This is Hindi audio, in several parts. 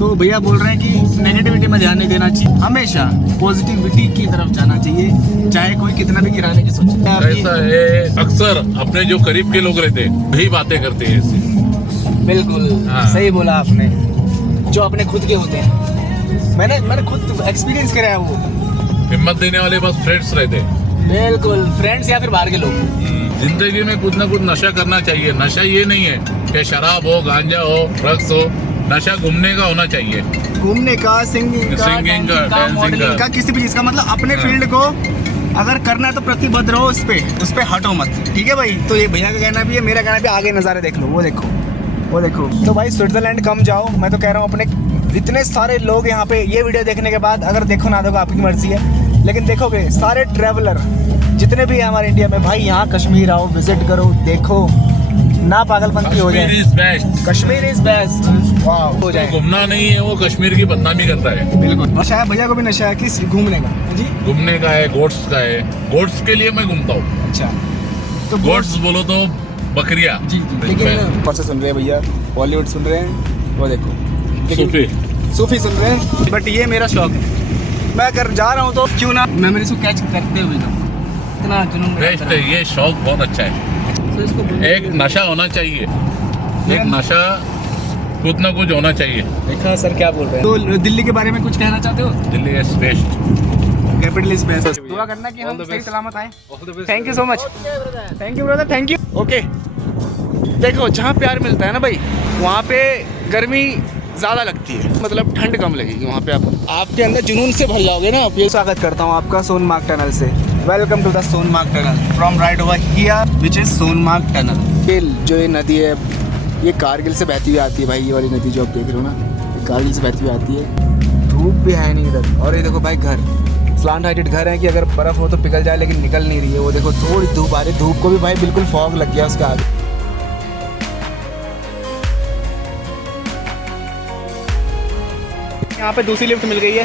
तो भैया बोल रहे हैं कि नेगेटिविटी में ध्यान नहीं देना चाहिए, हमेशा पॉजिटिविटी की तरफ जाना चाहिए, चाहे कोई कितना भी गिराने की सोचे। ऐसा है, अक्सर अपने जो करीब के लोग रहते हैं वही बातें करते हैं ऐसे। बिल्कुल हाँ। सही बोला आपने, जो अपने खुद के होते हैं। मैंने खुद एक्सपीरियंस करा है वो। हिम्मत देने वाले बस फ्रेंड्स रहते हैं। बिल्कुल, फ्रेंड्स या फिर बाहर के लोग। जिंदगी में कुछ ना कुछ नशा करना चाहिए। नशा ये नहीं है कि शराब हो, गांजा हो, ड्रग्स हो। नशा घूमने का होना चाहिए, घूमने का, सिंगिंग का, सिंगिंग का, डांसिंग मॉडलिंग का, किसी भी चीज का, मतलब अपने फील्ड को अगर करना है तो प्रतिबद्ध रहो उस पे हटो मत। ठीक है भाई। तो ये भैया का कहना भी है, मेरा कहना भी, आगे नज़ारे देख लो, वो देखो। तो भाई स्विट्जरलैंड कम जाओ, मैं तो कह रहा हूँ। अपने इतने सारे लोग यहाँ पे ये वीडियो देखने के बाद, अगर देखो ना देखो आपकी मर्जी है, लेकिन देखोगे सारे ट्रैवलर जितने भी हैं हमारे इंडिया में, भाई यहाँ कश्मीर आओ, विजिट करो, देखो ना, पागलपंती हो जाए। Kashmir is best. Kashmir is best. वाह, हो जाए। घूमना नहीं है, वो कश्मीर की बदनामी करता है। बिल्कुल। नशा है भैया को भी, नशा है किस घूमने का जी? घूमने का है, गोट्स का है। गोट्स के लिए मैं घूमता हूँ। अच्छा, तो गोट्स बोलो तो बकरियाँ। जी। लेकिन कौन सा सुन रहे हैं भैया? बॉलीवुड सुन रहे हैं, वो देखो। सूफी। सूफी सुन रहे हैं, बट ये मेरा शौक है। मैं अगर जा रहा हूँ तो क्यों ना मेमोरीज को कैच करते हुए ना, इतना जुनून बेस्ट है, ये शौक बहुत अच्छा है। तो इसको एक नशा होना चाहिए, एक नशा कुछ ना कुछ होना चाहिए। देखा सर क्या बोल रहे हैं। तो दिल्ली के बारे में कुछ कहना चाहते हो? Delhi is best. Capital is best. दुआ करना कि हम सही सलामत आए। Thank you so much. Thank you brother, thank you. Okay, देखो जहाँ प्यार मिलता है ना भाई, वहाँ पे गर्मी ज़्यादा लगती है, मतलब ठंड कम लगेगी वहाँ पे। आपके अंदर जुनून से भर जाओगे ना आप। ये स्वागत करता हूँ आपका सोनमार्ग टनल से। Welcome to the Sonmarg tunnel from right over here which is Sonmarg tunnel. ये जो ये नदी है, ये कारगिल से बहती हुई आती है भाई। ये वाली नदी जो आप देख रहे हो ना, ये कारगिल से बहती हुई आती है। धूप भी है नहीं इधर। और ये देखो भाई, घर स्लांट हाइटेड घर है कि अगर बर्फ़ हो तो पिघल जाए, लेकिन निकल नहीं रही है। वो देखो थोड़ी धूप आ रही है, धूप को भी भाई बिल्कुल फॉग लग गया उसका आगे। यहाँ पे दूसरी लिफ्ट मिल गई है,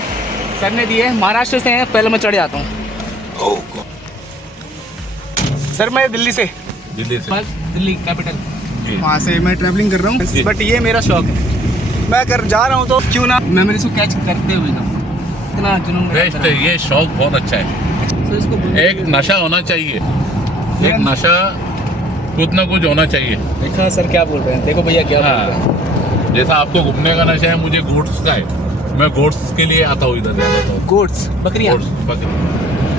सर ने दी है, महाराष्ट्र से हैं। पहले मैं चढ़ जाता हूँ। सर मैं दिल्ली से बस, दिल्ली कैपिटल, वहाँ से मैं ट्रैवलिंग कर रहा हूँ। बट ये मेरा शौक है, मैं अगर जा रहा हूँ तो क्यों ना मेमोरीज को कैच करते हुए ना, इतना जुनून बेस्ट है, ये शौक बहुत अच्छा है। तो इसको एक नशा होना चाहिए, एक नशा कुछ ना कुछ होना चाहिए। देखा सर क्या बोल रहे हैं। देखो भैया क्या बोल रहे हैं। जैसा आपको घूमने का नशा है, मुझे गोट्स का है। मैं गोट्स के लिए आता हूँ इधर ज्यादा। तो गोट्स, बकरियाँ। गोट्स, बकरी,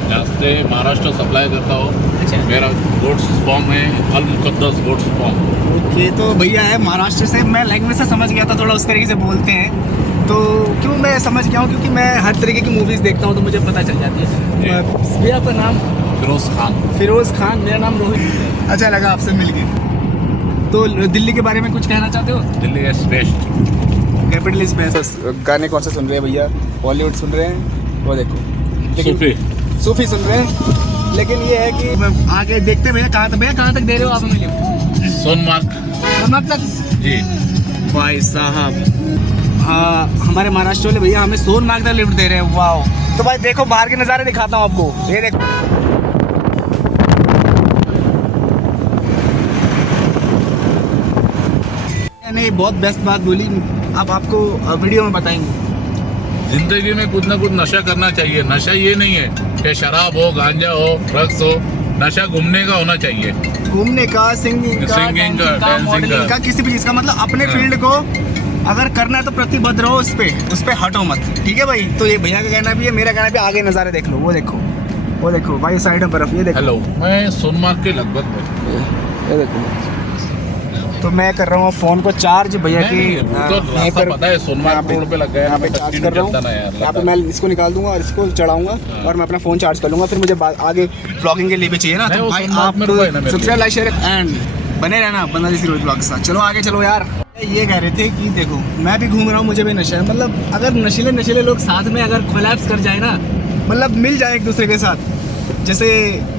यहाँ से महाराष्ट्र सप्लाई करता हूँ। अच्छा। मेरा गोट्स फॉर्म है अल मुकद्दस गोट्स फॉर्म। ओके, तो भैया है महाराष्ट्र से। मैं लैंग्वेज से समझ गया था, थोड़ा उस तरीके से बोलते हैं। तो क्यों मैं समझ गया हूँ, क्योंकि मैं हर तरीके की मूवीज़ देखता हूँ, तो मुझे पता चल जाती है। भैया आपका नाम? फिरोज़ खान। मेरा नाम रोहित। अच्छा लगा आपसे मिलके। तो दिल्ली के बारे में कुछ कहना चाहते हो? Delhi is best. Capital is best. गाने कौन से सुन रहे हैं भैया? बॉलीवुड सुन रहे हैं, वो देखो। सूफी सुन रहे हैं। लेकिन ये है कि आगे देखते भैया कहाँ तक दे रहे हो आप हमें? सोनमार्ग तक जी भाई साहब। हाँ, हमारे महाराष्ट्र वाले भैया हमें सोनमार्ग तक लिफ्ट दे रहे हैं। वाह। तो भाई देखो बाहर के नज़ारे दिखाता हूँ आपको। ये देखो, नहीं बहुत बेस्ट बात बोली। अब आपको वीडियो में बताएंगे। जिंदगी में कुछ ना कुछ नशा करना चाहिए। नशा ये नहीं है कि शराब हो, गांजा हो, ड्रग्स हो। नशा घूमने का होना चाहिए, घूमने का, सिंगिंग का, डांसिंग का, किसी भी चीज़ का, मतलब अपने फील्ड को अगर करना है तो प्रतिबद्ध रहो उस पे हटो मत। ठीक है भाई। तो ये भैया का कहना भी है, मेरा कहना भी, आगे नज़ारे देख लो, वो देखो भाई साइड में बर्फ। ये देखो। हेलो, मैं सोनमार्ग के लगभग ये देखो। तो मैं कर रहा हूँ फ़ोन को चार्ज भैया की। रास्ता पता है, सोनमार्ग रोड पे लग गया है। यहाँ पे चार्ज कर रहा हूँ। यहाँ पे मैं इसको निकाल दूंगा और इसको चढ़ाऊंगा और मैं अपना फ़ोन चार्ज कर लूँगा। फिर मुझे आगे ब्लॉगिंग के लिए भी चाहिए ना, तो भाई आप सब्सक्राइब, लाइक, शेयर एंड बने रहना बंदा जैसी रोज ब्लॉग के साथ। चलो आगे चलो यार। ये कह रहे थे कि देखो मैं भी घूम रहा हूँ, मुझे भी नशा है। मतलब अगर नशीले लोग साथ में अगर कोलैप्स कर जाए ना, मतलब मिल जाए एक दूसरे के साथ, जैसे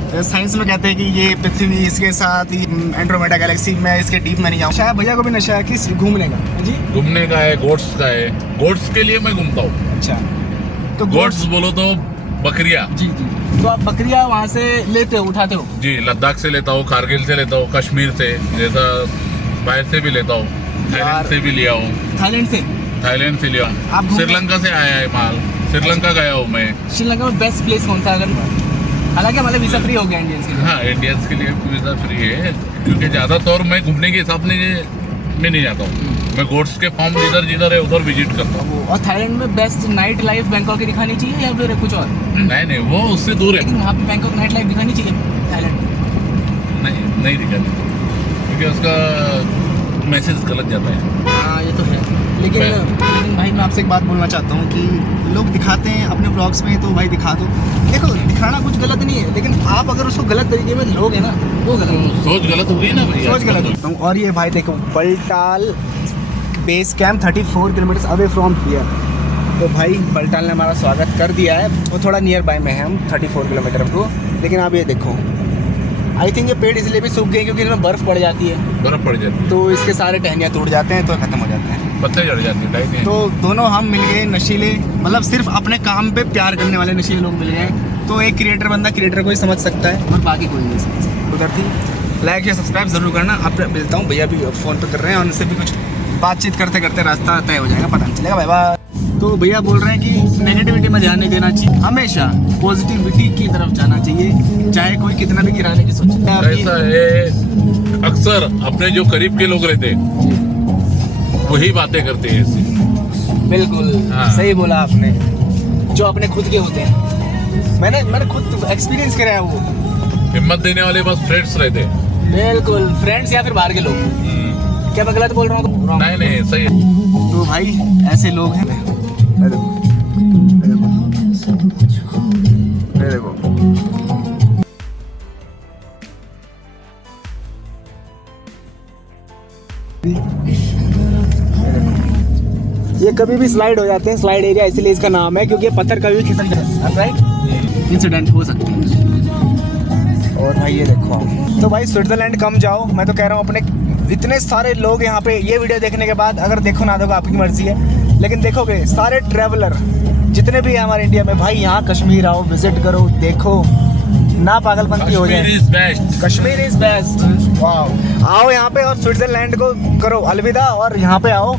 साइंस में कहते हैं कि ये पृथ्वी इसके साथ एंड्रोमेडा गैलेक्सी में, इसके डीप में नहीं जाऊँ। शायद भैया को भी नशा है किस घूमने का जी? घूमने का है, गोट्स का है। गोट्स के लिए मैं घूमता हूँ। अच्छा, तो गोट्स बोलो तो बकरियाँ। जी। तो आप बकरियाँ वहाँ से लेते हो, उठाते हो? जी, लद्दाख से लेता हूँ, कारगिल से लेता हूँ, कश्मीर से, जैसा बाहर से भी लेता हूँ, थाईलैंड से भी लिया हूँ। थाईलैंड से? थाईलैंड से लिया आप घूमे? श्रीलंका से आया है माल, श्रीलंका गया हूँ मैं। श्रीलंका में बेस्ट प्लेस कौन सा अगर, हालांकि हमारा वीज़ा फ्री हो गया इंडियंस के लिए। हाँ, इंडियंस के लिए वीज़ा फ्री है, क्योंकि ज़्यादातर मैं घूमने के हिसाब में नहीं जाता हूँ। मैं गोड्स के फार्म जिधर जिधर है उधर विजिट करता हूँ। और थाईलैंड में बेस्ट नाइट लाइफ बैंकॉक की दिखानी चाहिए या फिर कुछ और? नहीं, वो उससे दूर है। लेकिन वहाँ पे बैंकॉक नाइट लाइफ दिखानी चाहिए थाईलैंड में? नहीं दिखानी, क्योंकि उसका मैसेज गलत जाता है। हाँ ये तो है, लेकिन भाई मैं आपसे एक बात बोलना चाहता हूँ कि लोग दिखाते हैं अपने ब्लॉग्स में, तो भाई दिखा दो। देखो दिखाना कुछ गलत नहीं है, लेकिन आप अगर उसको गलत तरीके में लोगे ना, वो गलत, सोच गलत होगी ना भैया, सोच गलत होती है। और ये भाई देखो Baltal base camp 34 kilometre away from here. तो भाई बल्टाल ने हमारा स्वागत कर दिया है, वो थोड़ा नियर बाय में है, हम 34 किलोमीटर को। लेकिन आप ये देखो, आई थिंक ये पेड़ इसलिए भी सूख गए क्योंकि इनमें बर्फ़ पड़ जाती है, बर्फ पड़ जाती है, तो इसके सारे टहनियाँ टूट जाते हैं, तो ख़त्म हो जाते हैं, पत्ते झड़ जाते हैं। तो दोनों हम मिल गए नशीले, मतलब सिर्फ अपने काम पे प्यार करने वाले नशीले लोग मिल गए। तो एक क्रिएटर बंदा क्रिएटर को ही समझ सकता है और बाकी कोई नहीं समझ सकता। उधर थी लाइक या सब्सक्राइब जरूर करना। अब मिलता हूँ, भैया भी फ़ोन पे कर रहे हैं और उनसे भी कुछ बातचीत करते करते रास्ता तय हो जाएगा, पता नहीं चलेगा। Bye bye. तो भैया बोल रहे हैं कि नेगेटिविटी में ध्यान नहीं देना चाहिए, हमेशा पॉजिटिविटी की तरफ जाना चाहिए, चाहे कोई कितना भी गिराने की सोचे। ऐसा है, अक्सर अपने जो करीब के लोग रहते वही बातें करते हैं ऐसे। बिल्कुल हाँ। सही बोला आपने, जो अपने खुद के होते हैं। मैंने खुद एक्सपीरियंस करा है वो। हिम्मत देने वाले बस फ्रेंड्स रहते हैं। बिल्कुल, फ्रेंड्स या फिर बाहर के लोग। क्या मैं गलत बोल रहा हूँ? नहीं सही है। तो भाई ऐसे लोग हैं। ये देखो, ये देखो, ये कभी भी स्लाइड हो जाते हैं, स्लाइड एरिया इसलिए इसका नाम है क्योंकि ये पत्थर कभी भी खिसक जाता है, राइट? इंसिडेंट हो सकते हैं। और भाई ये देखो, तो भाई स्विट्जरलैंड कम जाओ, मैं तो कह रहा हूँ। अपने इतने सारे लोग यहाँ पे ये वीडियो देखने के बाद, अगर देखो ना देखो आपकी मर्जी है, लेकिन देखोगे सारे ट्रैवलर जितने भी हैं हमारे इंडिया में, भाई यहाँ कश्मीर आओ, विजिट करो, देखो ना पागलपंती हो जाए। Kashmir is best. वाह, आओ यहाँ पे और स्विट्जरलैंड को करो अलविदा, और यहाँ पे आओ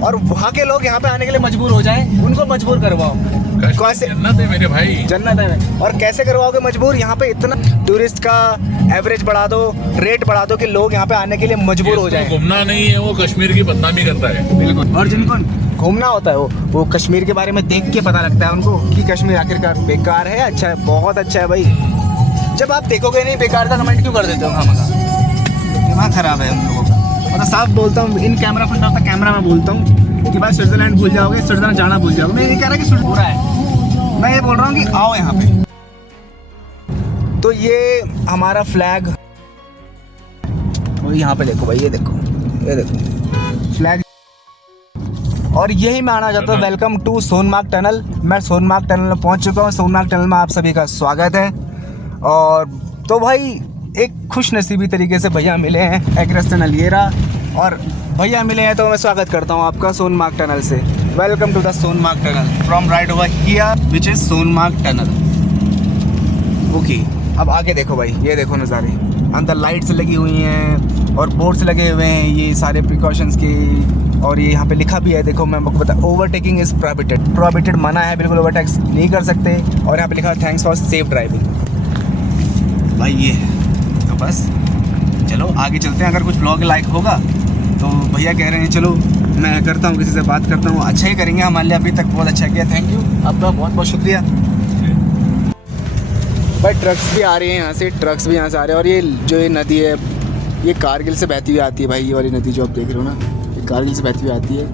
और वहाँ के लोग यहाँ पे आने के लिए मजबूर हो जाएं, उनको मजबूर करवाओ। कैसे? जन्नत है मेरे भाई, जन्नत है। और कैसे करवाओगे मजबूर? यहाँ पे इतना टूरिस्ट का एवरेज बढ़ा दो, रेट बढ़ा दो कि लोग यहाँ पे आने के लिए मजबूर हो जाएं। घूमना नहीं है, वो कश्मीर की बदनामी करता है। बिल्कुल। और जिनको घूमना होता है वो कश्मीर के बारे में देख के पता लगता है उनको कि कश्मीर आखिरकार बेकार है, अच्छा है, बहुत अच्छा है। भाई जब आप देखोगे नहीं बेकार का कमेंट क्यों कर देते हो? खामखा दिमाग खराब है उन लोगों का। मतलब साफ बोलता हूँ, in camera front of the camera में बोलता हूँ कि भाई स्विट्जरलैंड भूल जाओगे, स्विट्जरलैंड जाना भूल जाओगे। मैं ये कह रहा कि स्विट्जरलैंड बुरा है, मैं ये बोल रहा हूँ कि आओ यहाँ पे। तो ये हमारा फ्लैग, वो यहाँ पे देखो भाई, ये देखो फ्लैग। और यही मैं आना चाहता हूँ, वेलकम टू सोनमार्ग टनल। मैं सोनमार्ग टनल में पहुँच चुका हूँ। सोनमार्ग टनल में आप सभी का स्वागत है। और तो भाई एक खुश नसीबी तरीके से भैया मिले हैं, एग्रेस टनल ये रहा, और भैया मिले हैं तो मैं स्वागत करता हूँ आपका सोनमार्ग टनल से। Welcome to the Sonmarg tunnel from right over here which is Sonmarg tunnel. Okay, अब आगे देखो भाई, ये देखो नज़ारे, अंदर लाइट्स लगी हुई हैं और बोर्ड्स लगे हुए हैं ये सारे प्रिकॉशंस की। और ये यहाँ पे लिखा भी है, देखो मैं आपको बता, ओवरटेकिंग इज़ प्रोहिबिटेड, मना है, बिल्कुल ओवरटेक नहीं कर सकते। और यहाँ पे लिखा है थैंक्स फॉर सेफ ड्राइविंग। भाई ये है, तो बस चलो आगे चलते हैं। अगर कुछ ब्लॉग लाइक होगा तो भैया कह रहे हैं चलो मैं करता हूँ, किसी से बात करता हूँ, अच्छा ही करेंगे हमारे लिए। अभी तक बहुत अच्छा किया, थैंक यू आपका, बहुत बहुत शुक्रिया। भाई ट्रक्स भी आ रही हैं यहाँ से, ट्रक्स भी यहाँ से आ रहे हैं। और ये जो ये नदी है ये कारगिल से बहती हुई आती है भाई, ये वाली नदी जो आप देख रहे हो ना, ये कारगिल से बहती हुई आती है।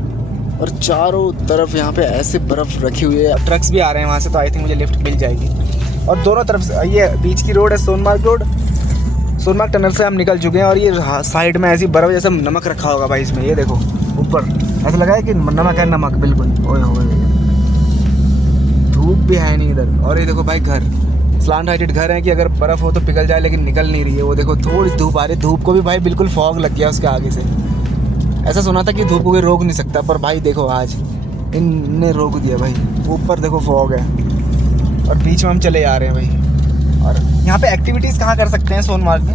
और चारों तरफ यहाँ पे ऐसे बर्फ़ रखी हुई है, ट्रक्स भी आ रहे हैं वहाँ से, तो आई थिंक मुझे लिफ्ट मिल जाएगी। और दोनों तरफ से ये बीच की रोड है, सोनमार्ग रोड। सोनमार्ग टनल से हम निकल चुके हैं और ये साइड में ऐसी बर्फ़ जैसे नमक रखा होगा भाई इसमें, ये देखो ऊपर ऐसा लगा है कि नमक है, नमक बिल्कुल। ओए होए, धूप भी है नहीं इधर। और ये देखो भाई घर, स्लांट हाइटेड घर है कि अगर बर्फ़ हो तो पिघल जाए, लेकिन निकल नहीं रही है। वो देखो थोड़ी धूप आ रही है, धूप को भी भाई बिल्कुल फॉग लग गया उसके आगे से। ऐसा सुना था कि धूप को कोई रोक नहीं सकता, पर भाई देखो आज इनने रोक दिया भाई। ऊपर देखो फॉग है और बीच में हम चले जा रहे हैं भाई। और यहाँ पे एक्टिविटीज़ कहाँ कर सकते हैं सोनमार्ग में?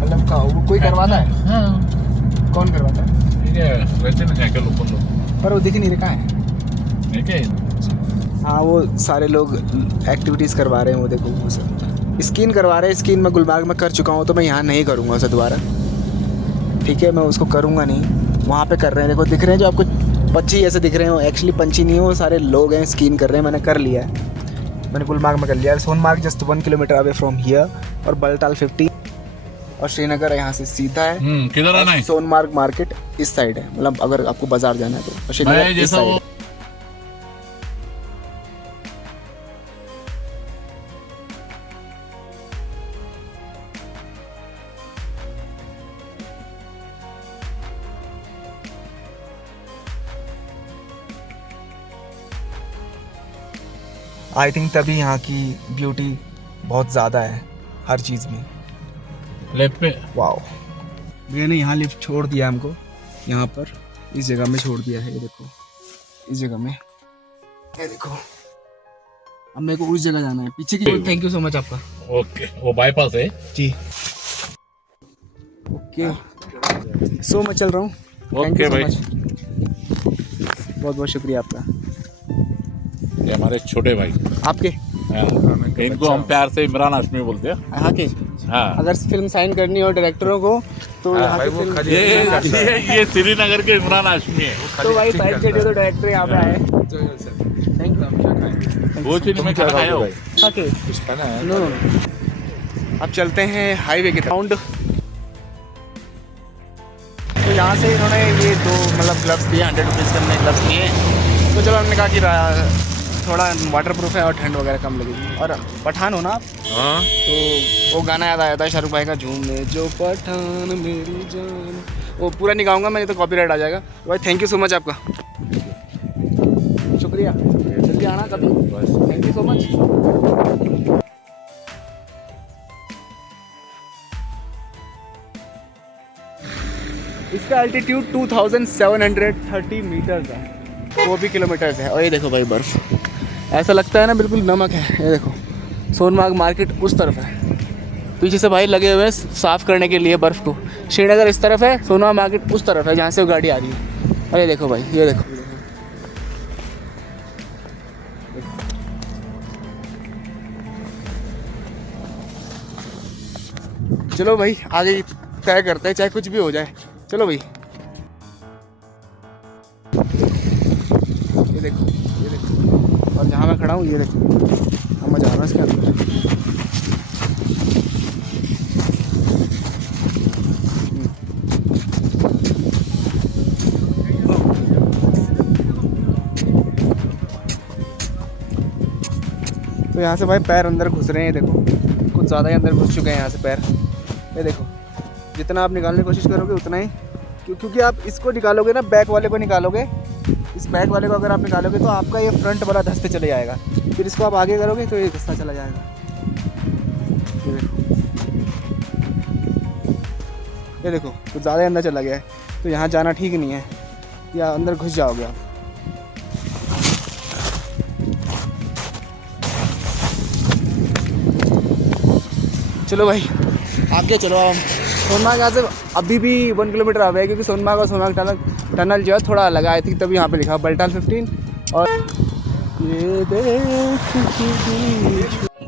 मतलब कोई करवाता है? हाँ। कौन करवाता है? ठीक है, रहते ना जाके लोकल लोग। पर वो दिख नहीं रहा है। ठीक है, हाँ वो सारे लोग एक्टिविटीज़ करवा रहे हैं, वो देखो वो सब स्कीन करवा रहे हैं। स्कीन मैं गुलबाग में कर चुका हूँ, तो मैं यहाँ नहीं करूँगा उसे दोबारा। ठीक है, मैं उसको करूँगा नहीं। वहाँ पे कर रहे हैं, देखो दिख रहे हैं जो आपको पंछी ऐसे दिख रहे हैं, एक्चुअली पंछी नहीं है, वो सारे लोग हैं स्कीन कर रहे हैं। मैंने कर लिया है, मैंने गुलमार्ग में कर लिया है। Sonamarg just 1 kilometre away from here, और बलटाल 50, और श्रीनगर यहाँ से सीधा है। किधर आना है? सोनमार्ग मार्केट इस साइड है, मतलब अगर आपको बाजार जाना है तो, और श्रीनगर मैं इस जैसा साइड वो है। आई थिंक तभी यहाँ की ब्यूटी बहुत ज़्यादा है हर चीज़ में। लेफ्ट पे। वाओ, भैया ने यहाँ लिफ्ट छोड़ दिया हमको, यहाँ पर इस जगह में छोड़ दिया है। ये देखो इस जगह में, ये देखो। अब मेरे को उस जगह जाना है पीछे की। थैंक यू सो मच आपका। ओके, वो बाईपास है जी, ओके सो मैं चल रहा हूँ। ओके भाई, बहुत बहुत शुक्रिया आपका। ये हमारे छोटे भाई आपके हाँ, इनको हम प्यार से इमरान हाशमी बोलते हैं। यहाँ के, हाँ, अगर फिल्म साइन करनी हो डायरेक्टरों को तो यहाँ के फिल्म, ये श्रीनगर के इमरान हाशमी है। तो भाई साइन कर दिया तो डायरेक्टर यहाँ पे आए। Thank you. वो चीज में क्या खाया हो? ओके, कुछ खाना है? नो, अब चलते हैं हाईवे के राउंड। तो यहाँ से इन्होंने ये दो मतलब ग्लव्स दिए, 100 रुपीज़ के हमने ग्लव्स दिए। तो चलो हमने कहा कि थोड़ा वाटर प्रूफ है और ठंड वगैरह कम लगेगी। और पठान हो ना आप? हाँ, तो वो गाना याद आया था शाहरुख भाई का, झूमे जो पठान मेरी जान। वो पूरा नहीं गाऊंगा मैं, तो कॉपीराइट आ जाएगा। तो भाई थैंक यू सो मच आपका, शुक्रिया। जल्दी आना कभी, थैंक यू सो मच। इसका एल्टीट्यूड 2730 मीटर्स है, वो भी किलोमीटर्स है। और ये देखो भाई बर्फ़, ऐसा लगता है ना बिल्कुल नमक है। ये देखो सोनमार्ग मार्केट उस तरफ है, पीछे से भाई लगे हुए हैं साफ़ करने के लिए बर्फ़ को। श्रीनगर इस तरफ है, सोनमार्ग मार्केट उस तरफ है जहाँ से वो गाड़ी आ रही है। अरे देखो भाई, ये देखो। चलो भाई आगे तय करते हैं, चाहे कुछ भी हो जाए। चलो भाई, ये देखो, ये देखो। और जहाँ मैं खड़ा हूँ ये देखो, अब मैं जा रहा हूँ इसके अंदर। तो यहाँ से भाई पैर अंदर घुस रहे हैं, देखो कुछ ज़्यादा ही अंदर घुस चुके हैं यहाँ से पैर। ये देखो, जितना आप निकालने की कोशिश करोगे उतना ही, क्योंकि आप इसको निकालोगे ना, बैक वाले को निकालोगे, इस बैक वाले को अगर आप निकालोगे तो आपका ये फ्रंट वाला धंसते चले जाएगा। फिर इसको आप आगे करोगे तो ये धंसता चला जाएगा। ये देखो, ये देखो कुछ ज़्यादा अंदर चला गया है, तो यहाँ जाना ठीक नहीं है, या अंदर घुस जाओगे आप। चलो भाई आगे चलो। हम सोनमार्ग यहाँ से अभी भी 1 किलोमीटर आ गए, क्योंकि सोनमार्ग और सोनमार्ग टनल जो है थोड़ा अलग आई थी, तभी यहाँ पे लिखा बलटाल 15। और ये देख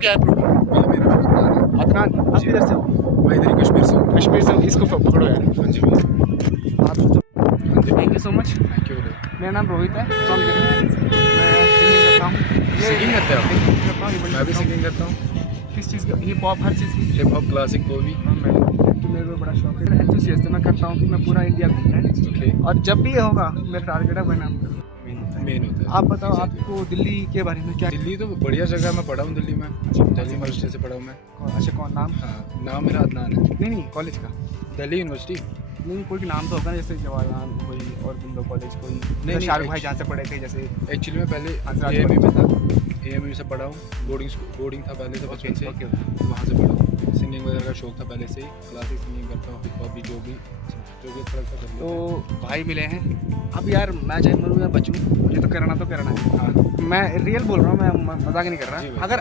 क्या अदनान, आप किधर से हो? मैं इधर ही कश्मीर से हूँ। कश्मीर से। इसको पकड़ो यार। हाँ जी भैया, आप तो thank you so much. Thank you. मेरा नाम रोहित है, मैं सिंगिंग करता हूँ। सिंगिंग करते हो? सिंगिंग करता हूँ, मैं भी सिंगिंग करता हूँ, किस चीज़ का? हिप हॉप, हर चीज़ की। हिप हॉप, क्लासिक को भी। हाँ, मेरे को बड़ा शौक है, एंथुसियास्ट मैं करता हूँ कि मैं पूरा इंडिया घूमना है। ओके, और जब भी ये होगा मेरा टारगेट है बनना। मेन होता है। आप बताओ आपको दिल्ली के बारे में क्या? दिल्ली तो बढ़िया जगह है, मैं पढ़ा हूँ दिल्ली में, दिल्ली यूनिवर्सिटी से पढ़ा हूँ मैं। अच्छा कौन नाम? हाँ, नाम मेरा अदनान है। नहीं कॉलेज का? दिल्ली यूनिवर्सिटी। नहीं कोई नाम तो होगा ना, जैसे जवाहरलाल कोई और बिंदु कॉलेज कोई, नहीं, शाहरुख भाई जहाँ से पढ़े थे जैसे। एक्चुअली मैं पहले अंतर्राज AMU में था, AMU से पढ़ा हूँ, बोर्डिंग था पहले से बचपन से, ओके। वहाँ से पढ़ा हूँ। सिंगिंग वगैरह का शौक था पहले से ही, क्लासिक सिंगिंग करता हूँ, हिप हॉप भी, जो भी अच्छा लगता कर तो भाई मिले हैं अब यार, मैं चाहे मरूँ या बचूँ, मुझे तो करना है। हाँ, मैं रियल बोल रहा हूँ, मैं मजाक नहीं कर जी रहा। भाई। अगर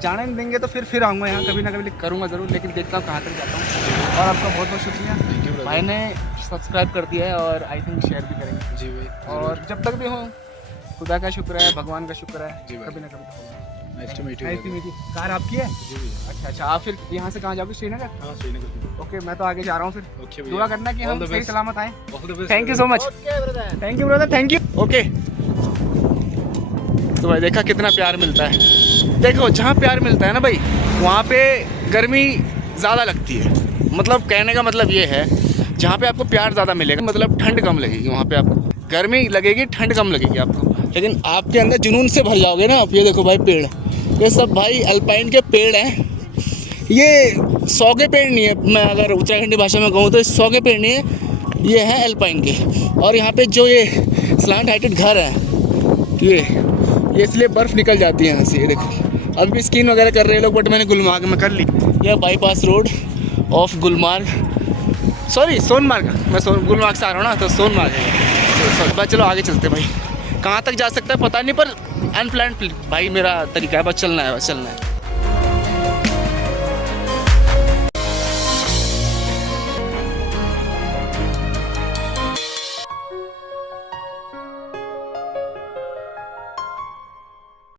जाने नहीं देंगे तो फिर आऊँगा यहाँ, कभी ना कभी करूँगा ज़रूर, लेकिन देखता हूँ कहाँ तक जाता हूँ। और आपका बहुत बहुत शुक्रिया। Thank you. brother। भाई ने सब्सक्राइब कर दिया है और आई थिंक शेयर भी करेंगे। जी भाई। और जब तक भी हो खुदा का शुक्र है, भगवान का शुक्र है, जी भाई। कभी ना कभी तो होगा। Nice to meet you. Nice to meet you. Car आपकी है? जी भैया। अच्छा अच्छा, आप फिर यहाँ से कहाँ जाओगे? श्रीनगर? हाँ श्रीनगर। ओके, मैं तो आगे जा रहा हूँ फिर। ओके दुआ करना कि All हम the सही best। सलामत आए। All the best. Thank you so much. Thank you brother, thank you. Okay, तो भाई देखा कितना प्यार मिलता है। देखो जहाँ प्यार मिलता है ना भाई, वहाँ पे गर्मी ज़्यादा लगती है। मतलब कहने का मतलब ये है, जहाँ पे आपको प्यार ज़्यादा मिलेगा मतलब ठंड कम लगेगी। वहाँ पे आपको गर्मी लगेगी, ठंड कम लगेगी आपको, लेकिन आपके अंदर जुनून से भर जाओगे ना आप। ये देखो भाई पेड़, ये सब भाई अल्पाइन के पेड़ हैं। ये 100 के पेड़ नहीं है, मैं अगर उत्तराखंडी भाषा में कहूँ तो 100 के पेड़ नहीं है, ये हैं अल्पाइन के। और यहाँ पे जो ये स्लांट हाइटेड घर है, ये इसलिए बर्फ़ निकल जाती है यहाँ से। ये देखो अभी भी स्कीन वगैरह कर रहे हैं लोग, बट मैंने गुलमार्ग में कर ली। यह bypass road of Gulmarg, sorry Sonamarg. मैं गुलमार्ग से आ रहा हूँ ना, तो सोनमार्ग है। बस चलो आगे चलते भाई। कहाँ तक जा सकता है पता नहीं, पर अनप्लान भाई मेरा तरीका है, बस चलना है, बस चलना है।